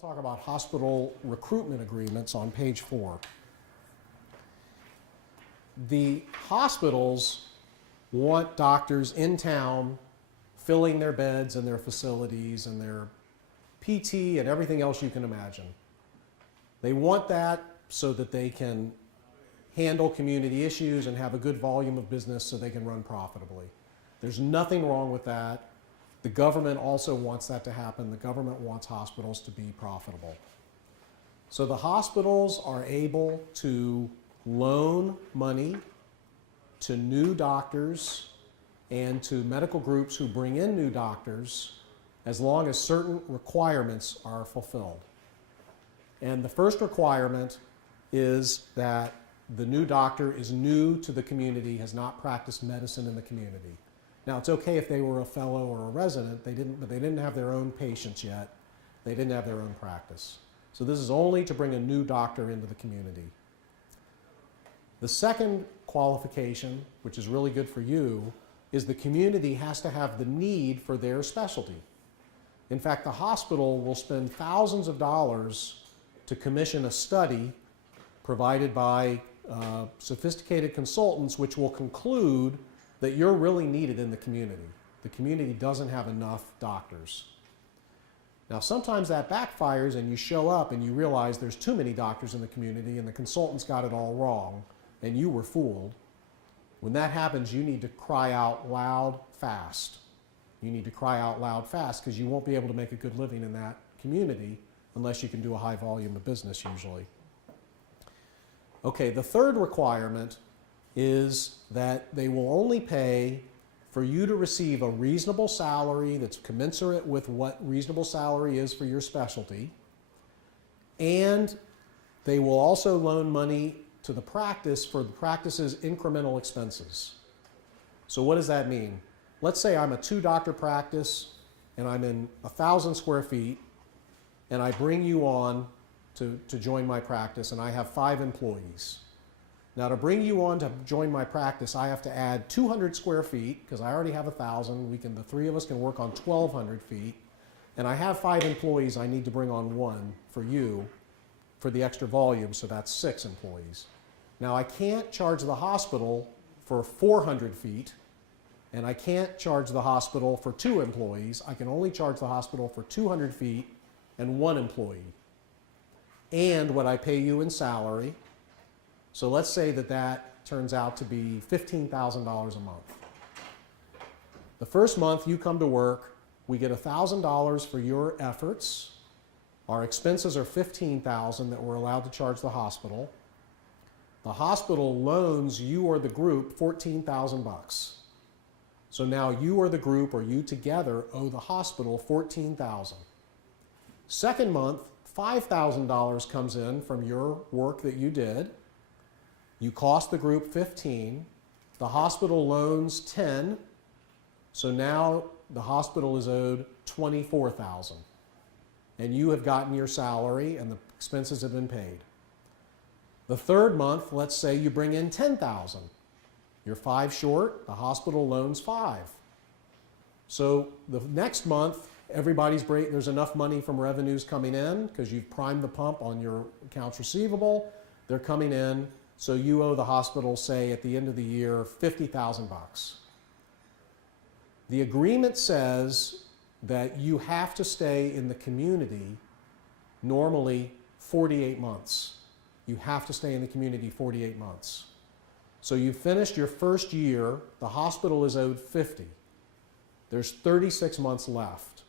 We'll talk about hospital recruitment agreements on page 4. The hospitals want doctors in town filling their beds and their facilities and their PT and everything else you can imagine. They want that so that they can handle community issues and have a good volume of business so they can run profitably. There's nothing wrong with that. The government also wants that to happen. The government wants hospitals to be profitable. So the hospitals are able to loan money to new doctors and to medical groups who bring in new doctors as long as certain requirements are fulfilled. And the first requirement is that the new doctor is new to the community, has not practiced medicine in the community. Now, it's okay if they were a fellow or a resident, but they didn't have their own patients yet. They didn't have their own practice. So this is only to bring a new doctor into the community. The second qualification, which is really good for you, is the community has to have the need for their specialty. In fact, the hospital will spend thousands of dollars to commission a study provided by sophisticated consultants, which will conclude that you're really needed in the community. The community doesn't have enough doctors. Now, sometimes that backfires and you show up and you realize there's too many doctors in the community and the consultants got it all wrong and you were fooled. When that happens, you need to cry out loud fast. You need to cry out loud fast because you won't be able to make a good living in that community unless you can do a high volume of business usually. Okay, the third requirement is that they will only pay for you to receive a reasonable salary that's commensurate with what reasonable salary is for your specialty, and they will also loan money to the practice for the practice's incremental expenses. So what does that mean? Let's say I'm a 2-doctor practice and I'm in 1,000 square feet and I bring you on to join my practice and I have 5 employees. Now, to bring you on to join my practice, I have to add 200 square feet because I already have 1,000. The 3 of us can work on 1,200 feet. And I have 5 employees. I need to bring on 1 for you for the extra volume, so that's 6 employees. Now, I can't charge the hospital for 400 feet, and I can't charge the hospital for 2 employees. I can only charge the hospital for 200 feet and 1 employee. And what I pay you in salary. So let's say that that turns out to be $15,000 a month. The first month you come to work, we get $1,000 for your efforts. Our expenses are $15,000 that we're allowed to charge the hospital. The hospital loans you or the group $14,000. So now you or the group or you together owe the hospital $14,000. Second month, $5,000 comes in from your work that you did. You cost the group $15,000. The hospital loans $10,000. So now the hospital is owed $24,000. And you have gotten your salary and the expenses have been paid. The third month, let's say you bring in $10,000. You're 5 short, the hospital loans $5,000. So the next month, there's enough money from revenues coming in because you've primed the pump on your accounts receivable. They're coming in. So you owe the hospital, say, at the end of the year, $50,000. The agreement says that you have to stay in the community normally 48 months. You have to stay in the community 48 months. So you finished your first year, the hospital is owed $50,000. There's 36 months left.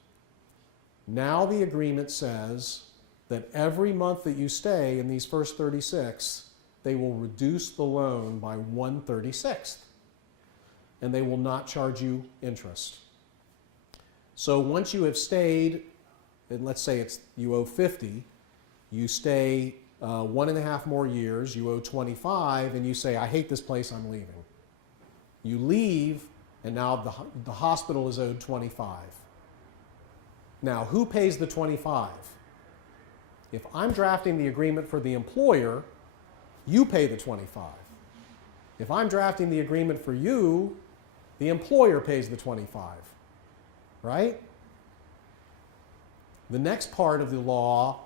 Now the agreement says that every month that you stay in these first 36, they will reduce the loan by 1/36, and they will not charge you interest. So once you have stayed, and let's say you owe $50,000, you stay 1.5 more years, you owe $25,000, and you say, I hate this place, I'm leaving. You leave, and now the hospital is owed $25,000. Now, who pays the $25,000? If I'm drafting the agreement for the employer, you pay the $25,000. If I'm drafting the agreement for you, the employer pays the $25,000, right? The next part of the law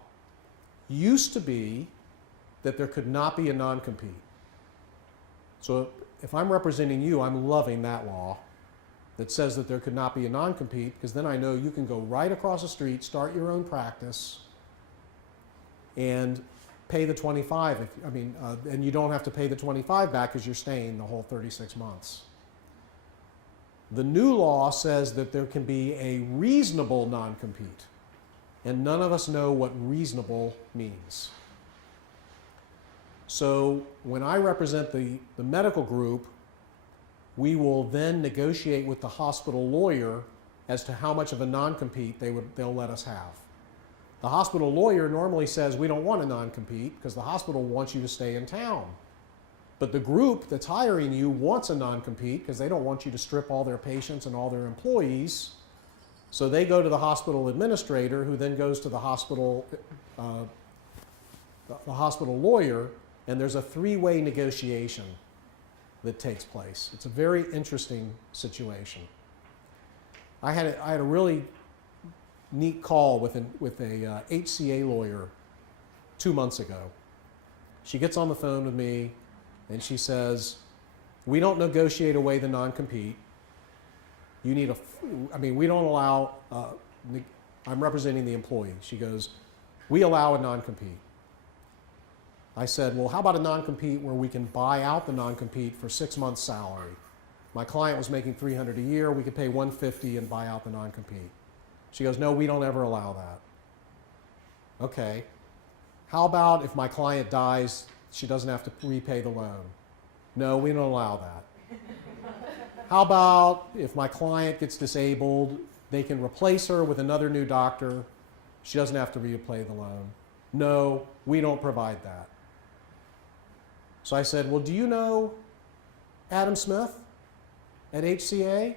used to be that there could not be a non-compete. So if I'm representing you, I'm loving that law that says that there could not be a non-compete, because then I know you can go right across the street, start your own practice, and pay the 25. And you don't have to pay the 25 back because you're staying the whole 36 months. The new law says that there can be a reasonable non-compete, and none of us know what reasonable means. So when I represent the medical group, we will then negotiate with the hospital lawyer as to how much of a non-compete they'll let us have. The hospital lawyer normally says we don't want a non-compete because the hospital wants you to stay in town. But the group that's hiring you wants a non-compete because they don't want you to strip all their patients and all their employees. So they go to the hospital administrator, who then goes to the hospital lawyer, and there's a three-way negotiation that takes place. It's a very interesting situation. I had a really neat call with a HCA lawyer 2 months ago. She gets on the phone with me and she says, we don't negotiate away the non-compete. You need we don't allow, I'm representing the employee. She goes, we allow a non-compete. I said, well, how about a non-compete where we can buy out the non-compete for 6 months' salary? My client was making $300 a year. We could pay $150 and buy out the non-compete. She goes, no, we don't ever allow that. Okay. How about if my client dies, she doesn't have to repay the loan? No, we don't allow that. How about if my client gets disabled, they can replace her with another new doctor. She doesn't have to repay the loan. No, we don't provide that. So I said, well, do you know Adam Smith at HCA?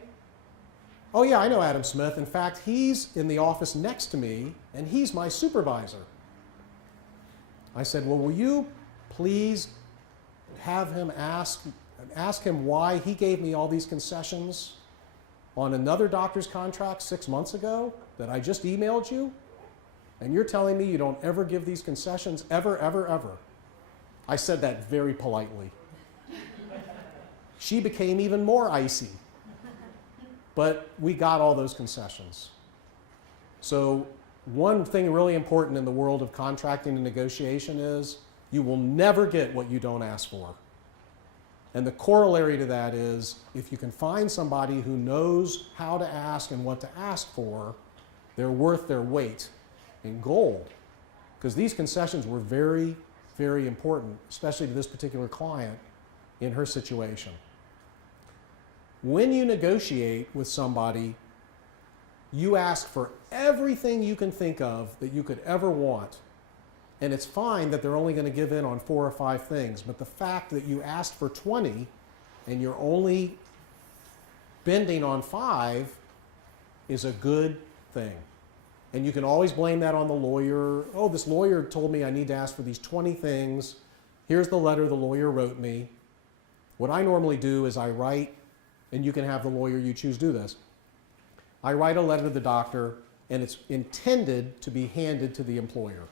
Oh yeah, I know Adam Smith. In fact, he's in the office next to me and he's my supervisor. I said, well, will you please have him ask him why he gave me all these concessions on another doctor's contract 6 months ago that I just emailed you? And you're telling me you don't ever give these concessions, ever, ever, ever. I said that very politely. She became even more icy. But we got all those concessions. So one thing really important in the world of contracting and negotiation is you will never get what you don't ask for. And the corollary to that is if you can find somebody who knows how to ask and what to ask for, they're worth their weight in gold. Because these concessions were very, very important, especially to this particular client in her situation. When you negotiate with somebody, you ask for everything you can think of that you could ever want. And it's fine that they're only going to give in on 4 or 5 things, but the fact that you asked for 20 and you're only bending on 5 is a good thing. And you can always blame that on the lawyer. Oh, this lawyer told me I need to ask for these 20 things. Here's the letter the lawyer wrote me. What I normally do is I write, and you can have the lawyer you choose do this. I write a letter to the doctor, and it's intended to be handed to the employer.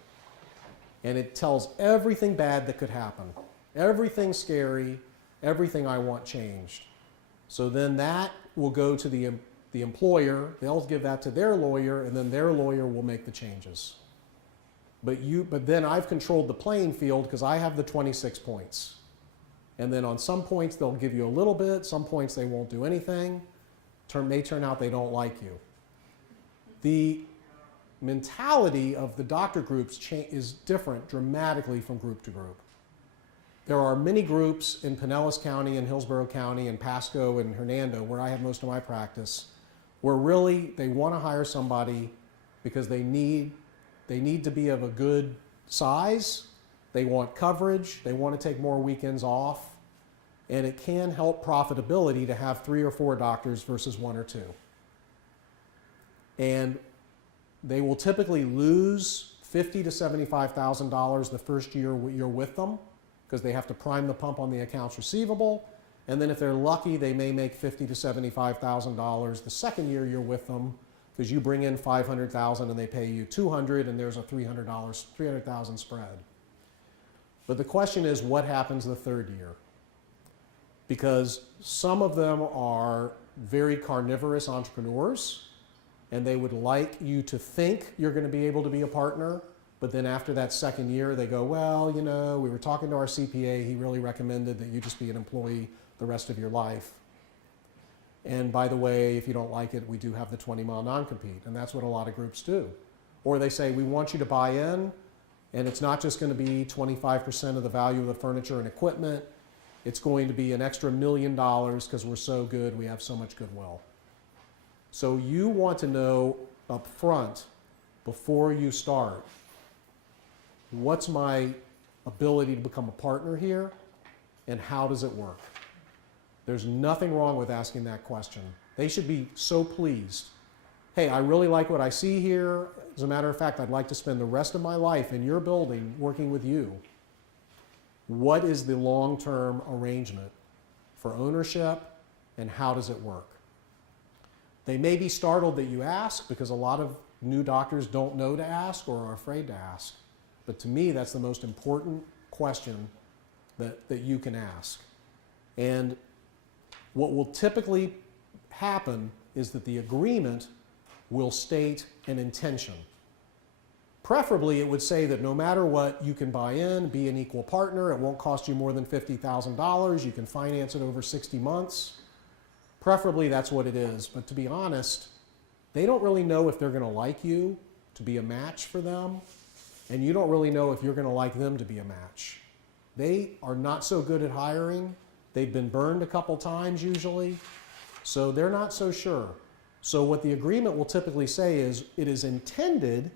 And it tells everything bad that could happen, everything scary, everything I want changed. So then that will go to the employer, they'll give that to their lawyer, and then their lawyer will make the changes. But then I've controlled the playing field because I have the 26 points. And then on some points they'll give you a little bit, some points they won't do anything. May turn out they don't like you. The mentality of the doctor groups is different dramatically from group to group. There are many groups in Pinellas County and Hillsborough County and Pasco and Hernando, where I have most of my practice, where really they want to hire somebody because they need to be of a good size, they want coverage, they want to take more weekends off, and it can help profitability to have 3 or 4 doctors versus 1 or 2. And they will typically lose $50,000 to $75,000 the first year you're with them because they have to prime the pump on the accounts receivable. And then if they're lucky, they may make $50,000 to $75,000 the second year you're with them because you bring in $500,000 and they pay you $200 and there's a $300,000 spread. But the question is, what happens the third year? Because some of them are very carnivorous entrepreneurs and they would like you to think you're going to be able to be a partner, but then after that second year they go, well, you know, we were talking to our CPA, he really recommended that you just be an employee the rest of your life. And by the way, if you don't like it, we do have the 20-mile non-compete, and that's what a lot of groups do. Or they say, we want you to buy in, and it's not just going to be 25% of the value of the furniture and equipment, it's going to be an extra $1 million because we're so good, we have so much goodwill. So you want to know up front, before you start, what's my ability to become a partner here, and how does it work? There's nothing wrong with asking that question. They should be so pleased. Hey, I really like what I see here. As a matter of fact, I'd like to spend the rest of my life in your building working with you. What is the long-term arrangement for ownership, and how does it work? They may be startled that you ask, because a lot of new doctors don't know to ask or are afraid to ask. But to me, that's the most important question that you can ask. And what will typically happen is that the agreement will state an intention. Preferably, it would say that no matter what, you can buy in, be an equal partner, it won't cost you more than $50,000, you can finance it over 60 months. Preferably, that's what it is. But to be honest, they don't really know if they're going to like you to be a match for them, and you don't really know if you're going to like them to be a match. They are not so good at hiring. They've been burned a couple times usually, so they're not so sure. So what the agreement will typically say is, it is intended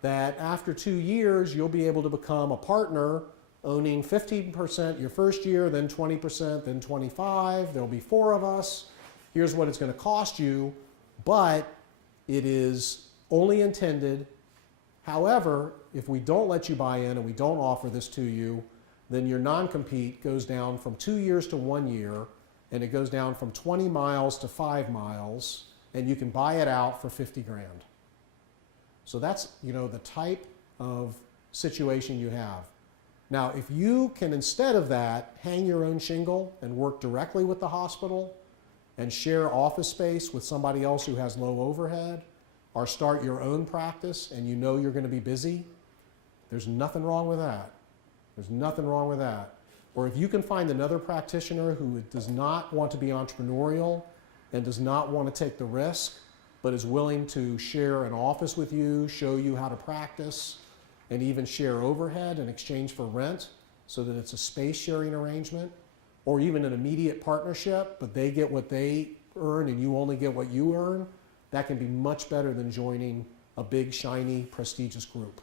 that after 2 years, you'll be able to become a partner owning 15% your first year, then 20%, then 25%. There'll be 4 of us. Here's what it's going to cost you, but it is only intended. However, if we don't let you buy in and we don't offer this to you, then your non-compete goes down from 2 years to 1 year, and it goes down from 20 miles to 5 miles, and you can buy it out for 50 grand. So that's, the type of situation you have. Now, if you can, instead of that, hang your own shingle and work directly with the hospital and share office space with somebody else who has low overhead, or start your own practice and you know you're going to be busy, there's nothing wrong with that. There's nothing wrong with that. Or if you can find another practitioner who does not want to be entrepreneurial and does not want to take the risk, but is willing to share an office with you, show you how to practice, and even share overhead in exchange for rent so that it's a space sharing arrangement, or even an immediate partnership, but they get what they earn and you only get what you earn, that can be much better than joining a big, shiny, prestigious group.